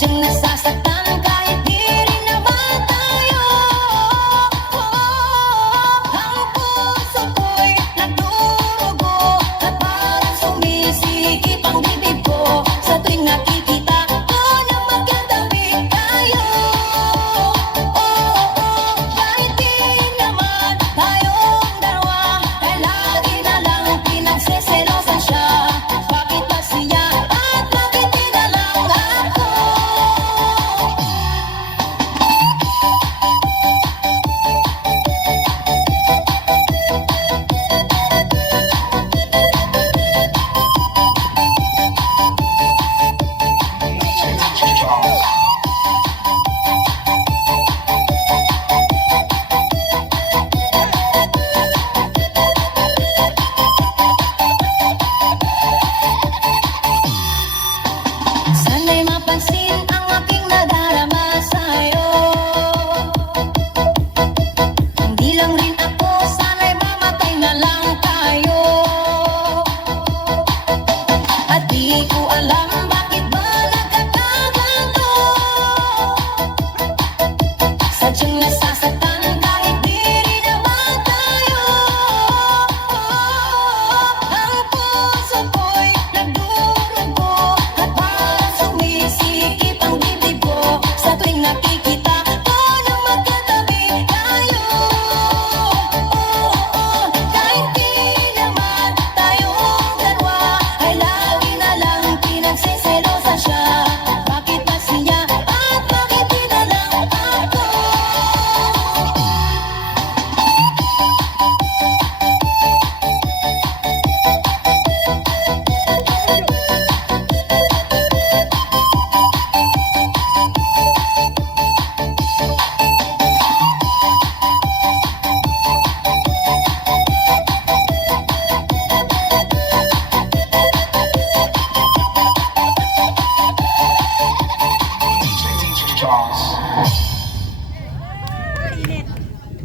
Sadyang nasasaktan kahit di rin naman tayo. Ang puso ko'y nagdurugo at parang sumisikip ang dibdib ko sa tuwing nakikita ko na magkatabi tayo. Kahit di naman tayong dalawa, ay lagi na lang pinagseselosan siya. Bakit ba siya at bakit di na lang ako? Sana'y mapansin ang aking nadarama sa'yo. Hindi lang rin ako, sana'y mamatay na lang tayo. At di ko alam bakit ba nagkakaganto. Sadyang nasasaktan kahit di rin naman tayo. Ang puso ko'y nagdurugo at parang sumisikip ang dibdib ko sa tuwing nakikita ko na magkatabi tayo. Kahit di naman tayong dalawa, ay lagi na lang pinagseselosan siya. Bakit ba siya at bakit di na lang ako? DJ Charles.